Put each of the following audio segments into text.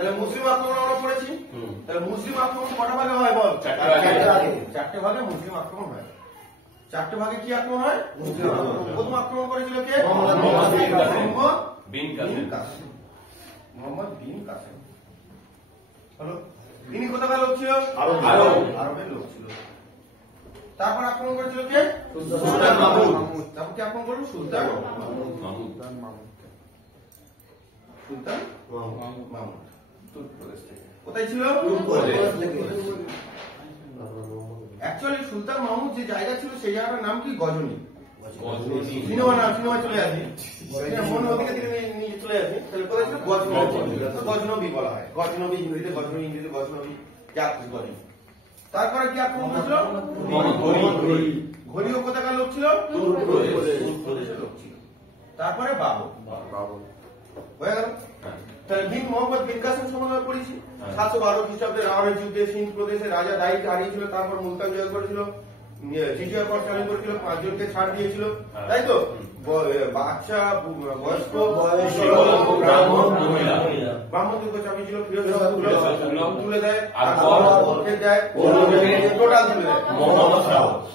তাহলে মুসলিম আক্রমণ আমরা পড়েছি। তাহলে মুসলিম আক্রমণ কটা ভাগে হয় বল? চারটে ভাগে মুসলিম আক্রমণ হয়। চারটে ভাগে কি আক্রমণ হয়? মুসলিম আক্রমণ। প্রথম আক্রমণ করেছিল কে? মোহাম্মদ বিন কাসেম। মোহাম্মদ বিন কাসেম হলো। তিনি কোথাকার লোক ছিল? আরবের লোক ছিল। তারপর আক্রমণ করেছিল কে? সুলতান মাহমুদ। তারপর কি আক্রমণ করলো? সুলতান মাহমুদ। সুলতান মাহমুদ তুর্কপ্রদেশ থেকে। কোথায় ছিল? অ্যাকচুয়ালি সুলতান মাহমুদ যে জায়গা ছিল সেই জায়গাটার নাম কি? গজনি। সিনেমা চলে আসি, মন ওদিকে থেকে নিয়ে চলে আসি। তাহলে কোথায় ছিল? গজনবী বলা হয়। গজনবী হিন্দিতে গজনবী, ইংরেজিতে গজনবী, যা কিছু বলি। তারপরে কি আক্রমণ করেছিল? ঘড়িও কোথাকার লোক ছিল? তুর্কপ্রদেশের লোক ছিল। তারপরে বাবর হয়ে গেল। তাহলে মোহাম্মদ বিন কাসেম সম্বন্ধে পড়েছি। 712 খ্রিস্টাব্দে রাওয়ানের যুদ্ধে সিন্ধ প্রদেশের রাজা দায়িত্ব হারিয়েছিল, তারপর মুলতান জয় করেছিল, জিজিয়া কর চালু করেছিল, 5 জনকে ছাড় দিয়েছিল, তাই তো? বাচ্চা, বয়স্ক, ব্রাহ্মণদেরকে চাপিয়েছিল, তুলে দেয়, টোটাল তুলে দেয়।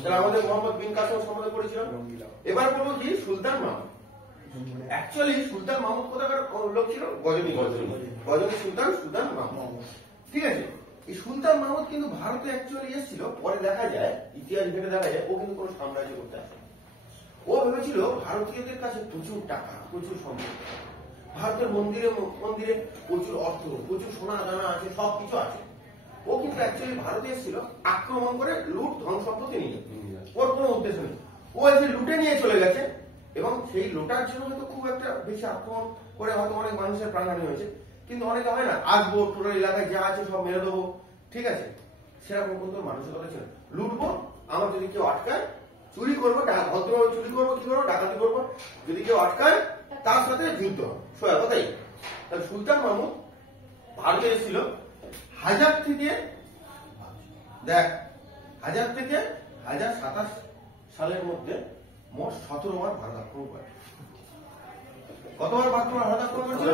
তাহলে আমাদের মোহাম্মদ বিন কাসেম সম্বন্ধে পড়েছিল। এবার বলবো কি? সুলতান মাহমুদ। অ্যাকচুয়ালি সুলতান মাহমুদ কোথাকার লোক ছিল? গজনি সুলতান মাহমুদ। ঠিক আছে। এই সুলতান মাহমুদ কিন্তু ভারতে অ্যাকচুয়ালি এসেছিল। পরে দেখা যায়, ইতিহাস ঘেটে দেখা যায় ও কিন্তু কোন সাম্রাজ্য করতে আসে। ও ভেবেছিল ভারতীয়দের কাছে প্রচুর টাকা, প্রচুর সম্পদ, ভারতের মন্দিরে প্রচুর অর্থ, প্রচুর সোনা দানা আছে, সবকিছু আছে। ও কিন্তু অ্যাকচুয়ালি ভারতে এসেছিল আক্রমণ করে লুট ধন সম্পত্তি নিয়ে। ওর কোনো উদ্দেশ্য নেই। ও এসে লুটে নিয়ে চলে গেছে এবং সেই লোটার জন্য হয়তো খুব একটা বেশি আক্রমণ করে হয়তো অনেক মানুষের প্রাণহানি হয়েছে। কিন্তু অনেকে হয় না, আসবো টোটাল এলাকায় যা আছে সব মেরে দেবো, ঠিক আছে, সেরকম কিন্তু মানসিকতা ছিল। লুটবো, আমার যদি কেউ আটকায়, চুরি করবো, ভদ্রভাবে চুরি করবো, কি করবো, ডাকাতি করবো, যদি কেউ আটকায় তার সাথে যুদ্ধ সোয়া কথাই। তাহলে সুলতান মাহমুদ ভারতে এসেছিল। হাজার থেকে 1027 সালের মধ্যে মোট 17 বার ভারত আক্রমণ করে। কতবার ভারত আক্রমণ করেছিল?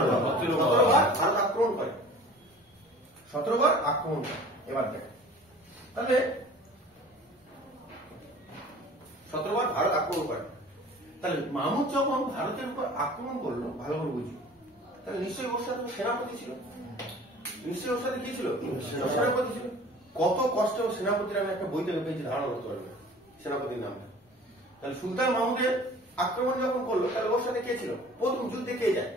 17 বার ভারত আক্রমণ করে। 17 বার আক্রমণ করে। এবার দেখ, তাহলে 17 বার ভারত আক্রমণ করে। তাহলে মাহমুদ যখন ভারতের উপর আক্রমণ করলো, ভালো করে বুঝি, তাহলে নিশ্চয়ই ওর সাথে সেনাপতি ছিল। নিশ্চয়ই ওর সাথে কি ছিল? সেনাপতি ছিল। কত কষ্ট সেনাপতির আমি একটা বই থেকে পেয়েছি, ধারণা করতে পারবে সেনাপতির নামটা। তাহলে সুলতান মাহমুদের আক্রমণ যখন করলো, তাহলে ওর সাথে কে ছিল? প্রথম যুদ্ধে কে যায়?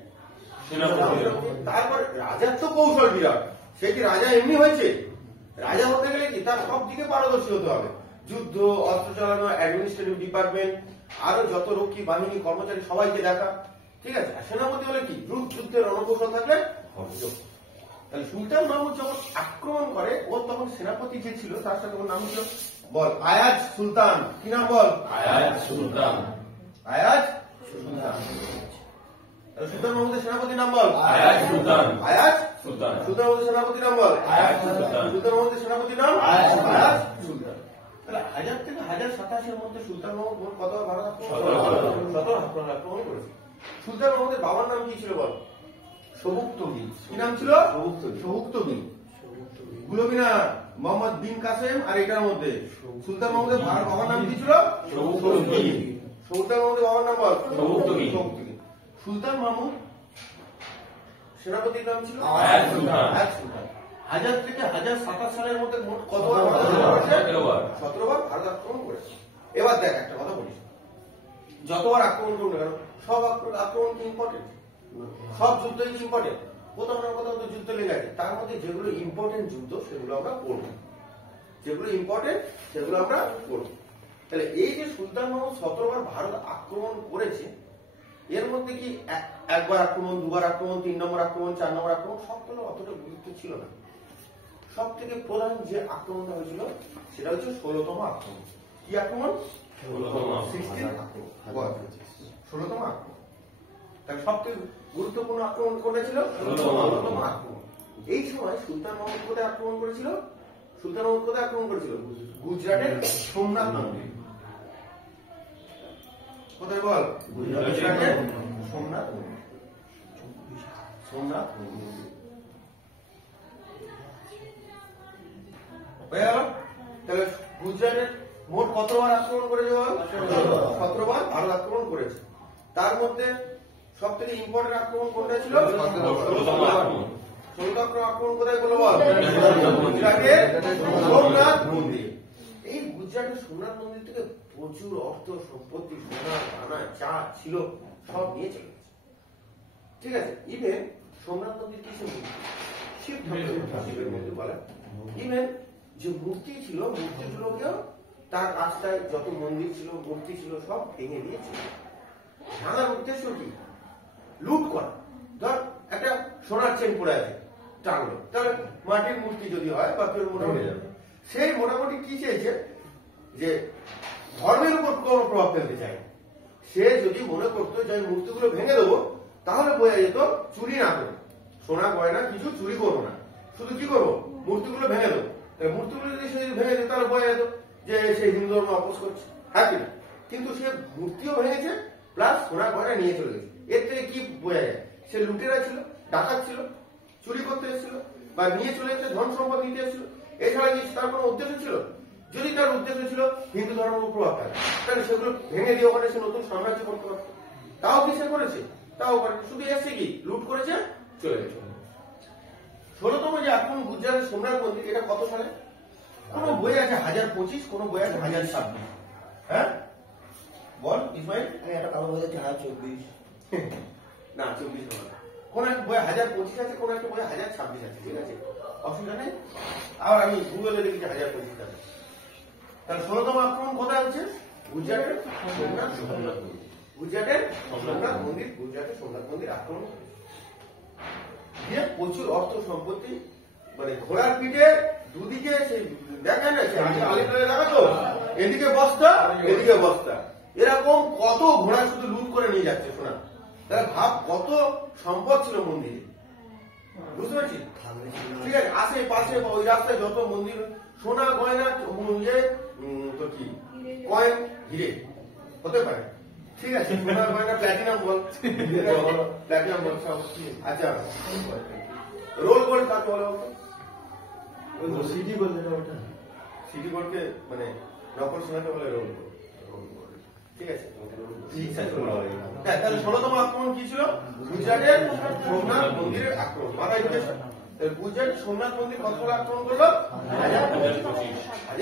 তারপর রাজার তো কৌশল বিরাট। সে কি রাজা এমনি হয়েছে? রাজা হতে গেলে কি তার সব দিকে পারদর্শী হতে হবে। যুদ্ধ, অস্ত্র চালানো, অ্যাডমিনিস্ট্রেটিভ ডিপার্টমেন্ট, আরো যত রক্ষী বাহিনী কর্মচারী সবাইকে দেখা, ঠিক আছে। সেনাপতি হলে কি যুদ্ধের রণকৌশল থাকলে হবে। তাহলে সুলতান মাহমুদ যখন আক্রমণ করে, ও তখন সেনাপতি যে ছিল তার সাথে ওর নাম ছিল বল আয়াজ সুলতান। কি নাম বল? আয়াজ সুলতান। সুলতান মাহমুদের সেনাপতির নাম বল আয়াজ সুলতান। সুলতান মাহমুদের সেনাপতির নাম বল আয়াজ সুলতান। সুলতান মাহমুদের সেনাপতির নাম আয়াজ সুলতান। তাহলে 1000 থেকে 1087 এর মধ্যে সুলতান মাহমুদ মোট কতবার ভারত আক্রমণ করেছে? সুলতান মাহমুদের বাবার নাম কি ছিল বল? সবুক্তগিন। কি নাম ছিল? সবুক্তগিন। গুলোবিনা মোহাম্মদ বিন কাসেম আর এটার মধ্যে সুলতান মাহমুদের বাবার নাম কি ছিল? সবুক্তগিন। সুলতান মাহমুদের বাবার নাম বল সবুক্তগিন। সুলতান মাহমুদ সেনাপতির নাম ছিল আয়াজ সুলতান। 1000 থেকে 1027 সালের মধ্যে মোট কতবার 17 বার ভারত আক্রমণ করেছে। এবার দেখ একটা কথা বলিস, যতবার আক্রমণ করুন কেন সব আক্রমণ কি ইম্পর্টেন্ট? সব যুদ্ধই কি ইম্পর্টেন্ট? কোথাও না কোথাও তো যুদ্ধ লেগে আছে। তার মধ্যে যেগুলো ইম্পর্টেন্ট যুদ্ধ সেগুলো আমরা করবো, যেগুলো ইম্পর্টেন্ট সেগুলো আমরা করবো। তাহলে এই যে সুলতান মাহমুদ 17 বার ভারত আক্রমণ করেছে, এর মধ্যে কি একবার আক্রমণ, দুবার আক্রমণ, 3 নম্বর আক্রমণ, 4 নম্বর আক্রমণ, সবগুলো অতটা গুরুত্ব ছিল না। সব থেকে প্রধান যে আক্রমণটা হয়েছিল সেটা হচ্ছে 16তম আক্রমণ। কি আক্রমণ? 16তম আক্রমণ। তাহলে সবথেকে গুরুত্বপূর্ণ আক্রমণ কোনটা ছিল? 16তম আক্রমণ। এই সময় সুলতান মাহমুদ কোথায় আক্রমণ করেছিল? গুজরাটের সোমনাথ মন্দির। কোথায় বল? গুজরাটের সোমনাথ মন্দির। হয়ে গেল। তাহলে গুজরাটের মোট কতবার আক্রমণ করেছে? 17 বার ভারত আক্রমণ করেছে। তার মধ্যে সব থেকে ইম্পর্টেন্ট আক্রমণ কোনটা ছিল? 16 আক্রমণ কোথায় করলো বল? গুজরাটের সোমনাথ মন্দির। এই গুজরাটের সোমনাথ মন্দির থেকে প্রচুর অর্থ সম্পত্তি, সোনা দানা যা ছিল সব নিয়ে চলে গেছে। ঠিক আছে, ইভেন সোমনাথ মন্দির কিসের মন্দির? শিব ঠাকুরের মন্দির বলে। ইভেন যে মূর্তি ছিল, মূর্তিগুলোকেও তার রাস্তায় যত মন্দির ছিল, মূর্তি ছিল, সব ভেঙে দিয়েছে। ভাঙার উদ্দেশ্য কি? লুট করা। ধর একটা সোনার চেন পড়ে আছে, টানলো, তাহলে মাটির মূর্তি যদি হয় বা কেউ মোটামুটি সেই মোটামুটি কি চেয়েছে যে ধর্মের উপর কোনো প্রভাব ফেলতে চায়। সে যদি মনে করতো যে আমি মূর্তিগুলো ভেঙে দেবো, তাহলে বোঝা যেত চুরি না করবো, সোনা গয়না কিছু চুরি করবো না, শুধু কি করবো? মূর্তিগুলো ভেঙে দেবো। মূর্তিগুলো যদি সে ভেঙে দিত তাহলে বোঝা যেত যে সে হিন্দু ধর্ম অপোজ করছে, হ্যাঁ কিনা? কিন্তু সে মূর্তিও ভেঙেছে প্লাস সোনা গয়না নিয়ে চলে গেছে। এর থেকে কি বোঝা যায়? সে লুটেরা ছিল, ডাকাত ছিল, চুরি করতে এসেছিল বা নিয়ে চলে এসে ধন সম্পদ নিতে এসেছিল। এছাড়া কি তার কোনো উদ্দেশ্য ছিল? যদি তার উদ্দেশ্য ছিল হিন্দু ধর্মের প্রভাব ফেলা, তাহলে সেগুলো ভেঙে দিয়ে ওখানে সে নতুন সাম্রাজ্য করতে পারত। তাও কি সে করেছে? তাও করে শুধু এসে কি লুট করেছে, চলে গেছে। 16তম যে আক্রমণ গুজরাটের সোমনাথ মন্দির, এটা কত সালে? কোন বই আছে 1025, কোন বই আছে 1026। হ্যাঁ বল ইসমাইল। একটা কালো বই আছে 1024। না 24 নয়, কোন এক বই 1025 আছে, কোন একটা বই 1026 আছে। ঠিক আছে, অসুবিধা নেই। আর আমি গুগলে দেখেছি 1025 আছে। তাহলে 16তম আক্রমণ কোথায় হচ্ছে? গুজরাটের সোমনাথ মন্দির। গুজরাটের সোমনাথ মন্দির, গুজরাটের সোমনাথ মন্দির আক্রমণ দিয়ে প্রচুর অর্থ সম্পত্তি, মানে ঘোড়ার পিঠে দুদিকে সেই দেখেন না, সে আগে আলিপুরে দেখাতো, এদিকে বস্তা এদিকে বস্তা, এরকম কত ঘোড়া শুধু লুট করে নিয়ে যাচ্ছে সোনা। তাহলে ভাব কত সম্পদ ছিল মন্দিরে, বুঝতে পারছি? ঠিক আছে, আশেপাশে ওই রাস্তায় যত মন্দির, সোনা গয়না তো কি কয়েন হিরে হতে পারে। ঠিক আছে, সোনা গয়না প্ল্যাটিনাম বল, প্ল্যাটিনাম বল সব। আচ্ছা, রোল গোল্ড কাকে বলে বলতো? City gold. ওটা সিটি গোল্ডকে মানে নকল সোনাকে বলে রোল গোল্ড। ঠিক আছে, তাহলে 16তম আক্রমণ কি ছিল? গুজরাটের সোমনাথ মন্দিরের আক্রমণ। মাথায় ঢুকেছে? গুজরাটের সোমনাথ মন্দির কত সালে আক্রমণ করলো?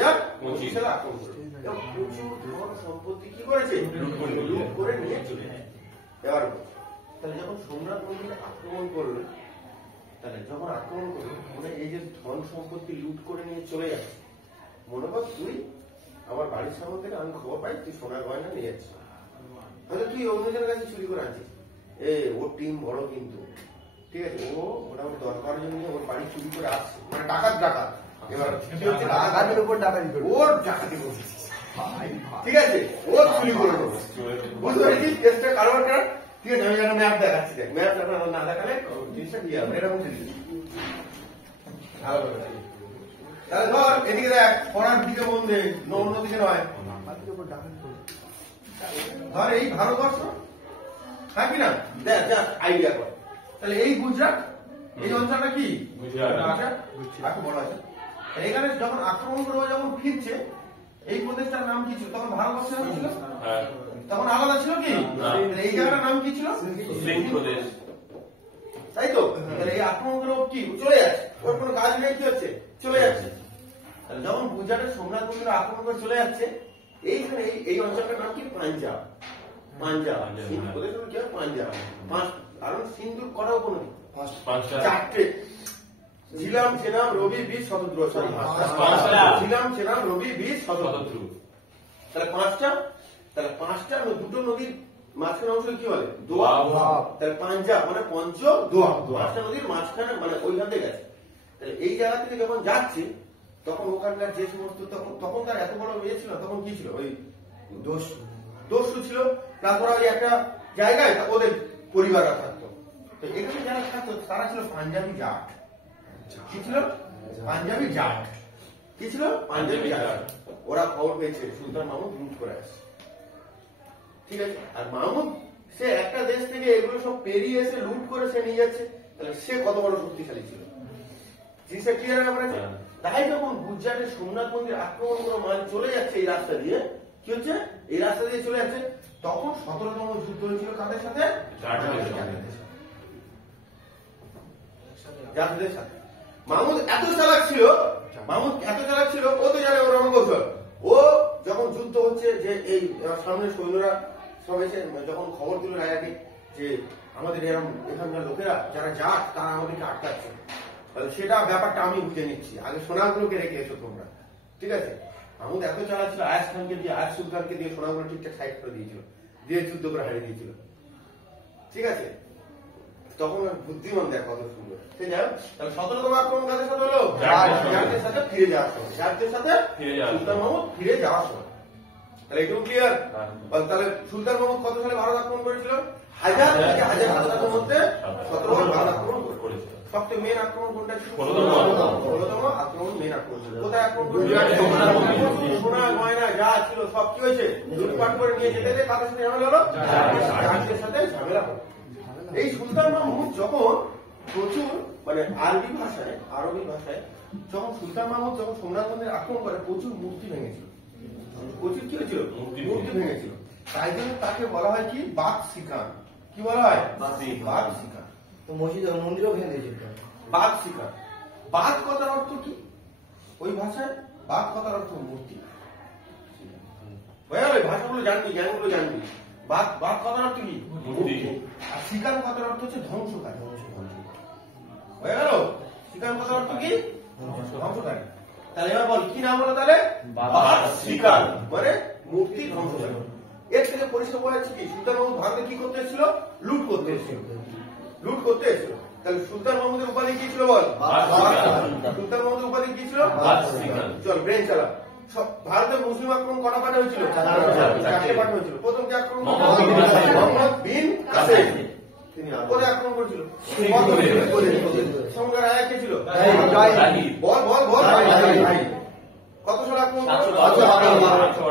1025 সালে আক্রমণ করলো। প্রচুর ধন সম্পত্তি কি করেছে? লুট করে নিয়ে চলে যায়। এবার তাহলে যখন সোমনাথ মন্দিরে আক্রমণ করলো, তাহলে যখন আক্রমণ করলো, মানে এই যে ধন সম্পত্তি লুট করে নিয়ে চলে যাচ্ছে, মনে কর তুই আমার বাড়ির সামনে থেকে আমি খবর পাই তুই সোনা গয়না নিয়ে যাচ্ছিস, হয়তো তুই অন্যদের কাছে চুরি করে আনছিস। ওর টিম বড় কিন্তু, ঠিক আছে, ও মোটামুটি 10-12 জন নিয়ে ওর বাড়ি চুরি করে আসছে, মানে ডাকাত। এবার ডাকাতের উপর ডাকাতি করবে, ওর ডাকাতি করছে, ঠিক আছে, ওর চুরি করে দেবো। বুঝতে পারছি কেসটা কারবার করা। ঠিক আছে, আমি একটা ম্যাপ দেখাচ্ছি, দেখ ম্যাপ না দেখালে জিনিসটা কি হবে, এরকম জিনিস। তাহলে ধর এদিকে দেখ, পড়ার দিকে বন্ধে, অন্যদিকে নয়। ধর এই ভারতবর্ষ, হ্যাঁ কিনা, দেখ যা আইডিয়া কর। তাহলে এই গুজরাট, এই অঞ্চলটা কি গুজরাট বড় আছে। এখানে যখন আক্রমণ করে যখন ফিরছে, এই প্রদেশটার নাম কি ছিল? তখন ভারতবর্ষের নাম ছিল, তখন আলাদা ছিল কি? এই জায়গাটার নাম কি ছিল? প্রদেশ, তাই তো? এই আক্রমণ করে কি চলে যাচ্ছে, ওর কোনো কাজ নেই, কি হচ্ছে, চলে যাচ্ছে। যখন গুজরাটের সোমনাথ মন্দির আক্রমণ করে চলে যাচ্ছে, এইখানে এই অঞ্চলটার নাম কি? পাঞ্জাব। পাঞ্জাব প্রদেশ কি হয়? পাঞ্জাব। কারণ সিন্ধুর কটা উপনদী? 4টে। ঝিলাম, চেনাব, রবি, বিশ, শতদ্রু। ঝিলাম, চেনাব, রবি, বিশ, শতদ্রু। তাহলে 5টা, তাহলে 5টা দুটো নদীর মাঝখানে অংশ কি বলে? দোয়াব। তাহলে পাঞ্জাব মানে পঞ্চ দোয়াব, 5টা নদীর মাঝখানে, মানে ওইখান থেকে গেছে। তাহলে এই জায়গা থেকে যখন যাচ্ছে, তখন ওখানকার যে সমস্ত, তখন তার এত বড় ইয়ে ছিল, তখন কি ছিল? ওই দস্যু ছিল, তারপর ওই একটা জায়গায় ওদের পরিবাররা থাকতো। তো এখানে যারা থাকতো তারা ছিল পাঞ্জাবি জাট। কি ছিল? পাঞ্জাবি জাট। কি ছিল? পাঞ্জাবি জাট। ওরা খবর পেয়েছে সুলতান মাহমুদ লুট করে আসছে, ঠিক আছে। আর মাহমুদ সে একটা দেশ থেকে এগুলো সব পেরিয়ে এসে লুট করে সে নিয়ে যাচ্ছে, তাহলে সে কত বড় শক্তিশালী ছিল। জিনিসটা ক্লিয়ার ব্যাপার আছে। তাই যখন গুজরাটের সোমনাথ মন্দির আক্রমণ করে মাল চলে যাচ্ছে এই রাস্তা দিয়ে, কি হচ্ছে এই রাস্তা দিয়ে চলে যাচ্ছে, তখন 17তম যুদ্ধ হয়েছিল কাদের সাথে? জাটদের সাথে। মাহমুদ এত চালাক ছিল, ও তো জানে ওর রণকৌশল। ও যখন যুদ্ধ হচ্ছে যে এই সামনে সৈন্যরা সব এসে যখন খবর দিল রাজাকে যে আমাদের এরকম এখানকার লোকেরা যারা জাট তারা আমাদেরকে আটকাচ্ছে, তাহলে সেটা ব্যাপারটা আমি বুঝে নিচ্ছি, আগে সোনাগুলোকে রেখে এসো তোমরা, ঠিক আছে? মাহমুদ এত চালাক ছিল, আয়াস খানকে দিয়ে, আয়াস সুলতানকে দিয়ে সোনাগুলো ঠিকঠাক সাইড করে দিয়েছিল, দিয়ে যুদ্ধ করে হারিয়ে দিয়েছিল, ঠিক আছে? তখন বুদ্ধিমান দেখ কত সুন্দর। সে যাই হোক, তাহলে 17তম আক্রমণ কাদের সাথে হলো? জাটদের সাথে ফিরে যাওয়ার সময়, জাটদের সাথে সুলতান মাহমুদ ফিরে যাওয়ার সময়। তাহলে একটু ক্লিয়ার? তাহলে সুলতান মাহমুদ কত সালে ভারত আক্রমণ করেছিল? 1000 থেকে 1700 মধ্যে 17 বার ভারত আক্রমণ করেছিল। সবচেয়ে মেন আক্রমণ কোনটা ছিল? 16তম আক্রমণ মেন আক্রমণ ছিল। কোথায় আক্রমণ করেছিল? সোনা গয়না যা ছিল সব কি হয়েছে? লুটপাট করে নিয়ে যেতে যেতে কাদের সাথে ঝামেলা হলো? জাটদের সাথে ঝামেলা হলো। এই সুলতান মাহমুদ যখন প্রচুর মানে আরবি ভাষায় যখন সুলতান মাহমুদ যখন সোমনাথ মন্দির আক্রমণ করে প্রচুর মূর্তি ভেঙেছিল, প্রচুর কি হয়েছিল? মূর্তি ভেঙেছিল। তাই জন্য তাকে বলা হয় কি? বাঘ শিকার। কি বলা হয়? বাঘ শিকার। তো মসজিদ মন্দিরও ভেঙে দিয়েছিল। বাঘ শিকার। বাঘ কথার অর্থ কি? ওই ভাষায় বাঘ কথার অর্থ মূর্তি। হয়ে গেল? ভাষাগুলো জানবি, জ্ঞানগুলো জানবি। বাঘ কথার অর্থ কি? মূর্তি। আর শিকার কথার অর্থ হচ্ছে ধ্বংসকারী। হয়ে গেল? শিকার কথার অর্থ কি? ধ্বংসকারী। তাহলে এবার বল কি নাম হলো তাহলে? বাঘ শিকার মানে মূর্তি ধ্বংসকারী। এর থেকে পরিষ্কার বোঝা যাচ্ছে কি সুলতান মাহমুদ ভারতে কি করতে এসেছিল? লুট করতে এসেছিল। তাহলে সুলতান মাহমুদের উপাধি কি ছিল বল? সুলতান মাহমুদের উপাধি কি ছিল? চল ব্রেন চালা। ভারতের মুসলিম আক্রমণ কটা পাঠা হয়েছিল? 4টে পাঠা হয়েছিল। প্রথম কে আক্রমণ? মোহাম্মদ বিন কাসেম। তিনি কোথায় আক্রমণ করেছিল? সঙ্গের রাজা কে ছিল? বল কত সাল আক্রমণ করলো?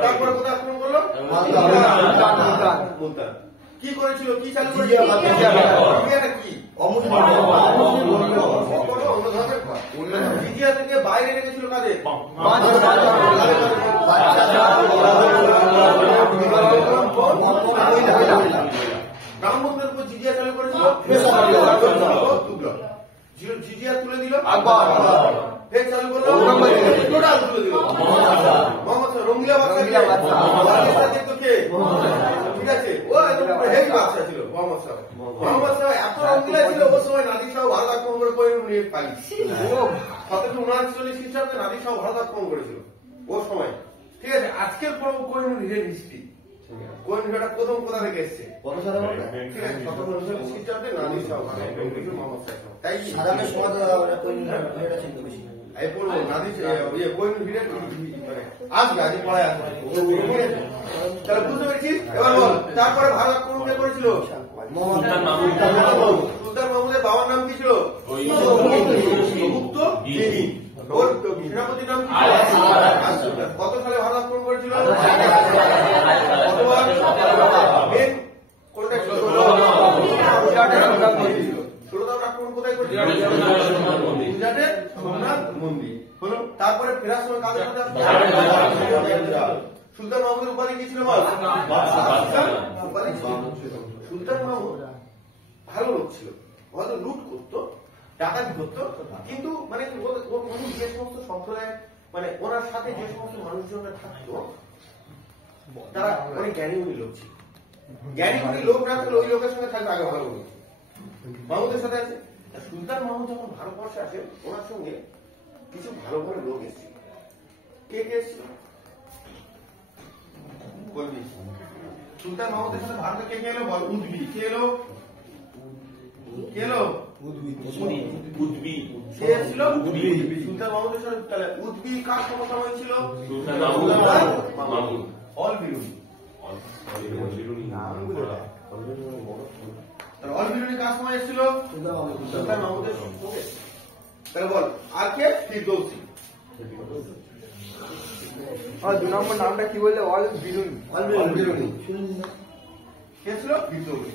তারপরে কোথায় আক্রমণ করলো? মুলতান। কি করেছিল? কি চালু করেছিল? কি জিজিয়া থেকে বাইরে রেখেছিল কাদের? ব্রাহ্মণদের উপর জিজিয়া চালু করেছিল। জিজিয়া তুলে দিল, ফের চালু করলো, টোটাল তুলে দিল মোহাম্মদ রঙ্গিলা বাদশা দেখতো কে? ঠিক আছে, ও একদম হেভি বাদশা ছিল মোহাম্মদ শাহ। মোহাম্মদ শাহ এত রঙ্গিলা ছিল, ওর সময় নাদির শাহ ভারত আক্রমণ করে কোহিনুর নিয়ে পালিয়ে 1749 খ্রিস্টাব্দে নাদির শাহ ভারত আক্রমণ করেছিল ওর সময়। ঠিক আছে, আজকের পর কোহিনুর হিরের হিস্ট্রি। কোহিনুরটা প্রথম কোথা থেকে এসছে? কত সালে? ঠিক আছে, 1749 খ্রিস্টাব্দে নাদির শাহ ভারত আক্রমণ করেছিল মোহাম্মদ শাহ। তাই সাধারণ সমাজ এটা চিন্তা বেশি। এই পড়বো নাদির কোহিনুর হিরের মানে আসবে, আজ পড়ায় আসবে। তাহলে বুঝতে পেরেছিস? এবার বল তারপরে ভারত আক্রমণ কে করেছিল? সুলতান মাহমুদের বাবার নাম কি ছিল? গুপ্ত জিনি। ওর সেনাপতির নাম কি? কত সালে ভারত আক্রমণ করেছিল? কোনটা ছিল? 16তম আক্রমণ কোথায় করেছিল? গুজরাটে সোমনাথ মন্দির হলো। তারপরে ফেরার সময় কাদের সাথে? সুলতান মাহমুদের উপাধি কি ছিল? সুলতান মাহমুদ ভালো লোক ছিল, হয়তো লুট করতো, ডাকাতি করতো, কিন্তু মানে যে সমস্ত সম্প্রদায় মানে ওনার সাথে যে সমস্ত মানুষজনরা থাকতো তারা অনেক জ্ঞানীগুণী লোক ছিল। জ্ঞানীগুণী লোক না থাকলে ওই লোকের সঙ্গে থাকবে আগে ভালো লোক মাহমুদের সাথে আছে। সুলতান মাহমুদ যখন ভারতবর্ষে আসে ওনার সঙ্গে কিছু ভালো ভালো লোক এসেছিল। কে এসেছিল বলবি? সুলতান মাহমুদের সাথে ভারতে কে এলো বল? উদ্বি। কে এলো? উদ্বি। সে ছিল সুলতান মাহমুদের সাথে। তাহলে উদ্বি কার সমসাময়িক ছিল? Sultan Mahmud. Al Biruni. Al Biruni কার সময় এসেছিল? সুলতান মাহমুদের সঙ্গে। তাহলে বল আর কে? ফিরদৌসি। আর 2 নম্বর নামটা কি বললে? অল বিরুনি। কে ছিল? ফিরদৌসি।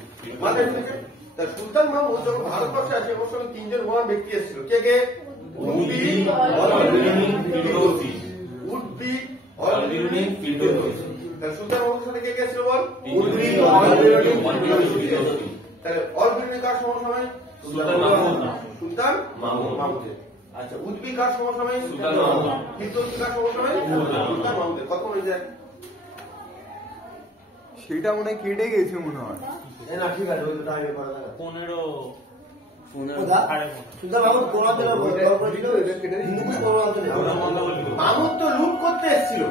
সুলতান মাহমুদ যখন ভারতবর্ষে আসে ওর সঙ্গে 3 জন মহান ব্যক্তি এসেছিল। কে কে? would be all remaining philosophies, would be all remaining philosophies। তাহলে সুলতান মাহমুদের সাথে কে কে ছিল বল? would be all remaining philosophies। তাহলে all remaining কার সমসাময়িক? সুলতান মাহমুদের। আচ্ছা would be কার সমসাময়িক? সুলতান মাহমুদ। philosophy কার সমসাময়িক? সুলতান মাহমুদের। কত হয়ে যায়? সেটা মনে হয় কেটে গেছে মনে হয়। না ঠিক আছে, ওই তো টাইমে করা যাবে। 15 সুলতান মাহমুদ কোন অঞ্চলে দখল করেছিল? হিন্দুকুশ কোন অঞ্চলে? মাহমুদ তো লুট করতে এসেছিল,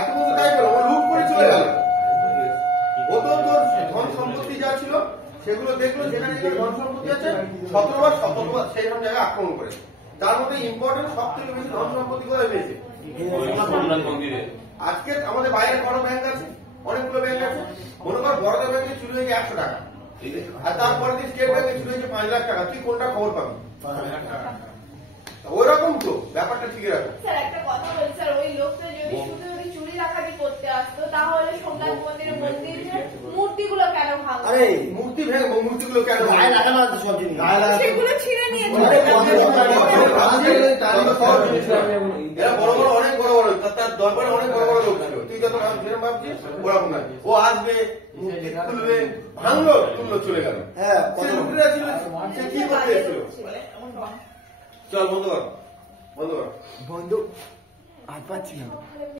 এত বছর তাই বলো, ও লুট করে চলে গেল। ও তো তোর ধন সম্পত্তি যা ছিল সেগুলো দেখলো, যেখানে যেখানে ধন সম্পত্তি আছে 17 বার সেই সব জায়গায় আক্রমণ করে। তার মধ্যে ইম্পর্টেন্ট সব থেকে বেশি ধন সম্পত্তি কোথায় পেয়েছে? আজকে আমাদের বাইরে বড় ব্যাংক আছে, অনেকগুলো ব্যাংক আছে। মনে কর বড়দা ব্যাংকে চুরি হয়েছে 100 টাকা, আর তারপরে দিন স্টেট ব্যাংকে চুরি হয়েছে 5 লাখ টাকা, তুই কোনটা খবর পাবি? ওই রকম তো ব্যাপারটা ঠিক রাখো। স্যার একটা কথা বলি স্যার, ওই লোকটা যদি শুধু যদি চুরি ডাকাতি করতে আসতো তাহলে সোমনাথ মন্দিরের মূর্তিগুলো কেন ভাঙলো? আরে মূর্তি ভেঙে মূর্তিগুলো কেন গায়ে লাগানো আছে সব জিনিস। সেগুলো ছিঁড়ে নিয়ে এরা বড় বড় অনেক বড় বড়, তার দরবারে অনেক বড় বড় লোক ছিল। তুই যত যেরকম ভাবছিস ওরকম না। ও আসবে, মূর্তি খুলবে, ভাঙলো, তুললো, চলে গেল। হ্যাঁ, সে লুটেরা ছিল, সে কি করতে এসেছিল? চল বন্ধ কর, বন্ধ কর। বন্ধ আর পাচ্ছি না।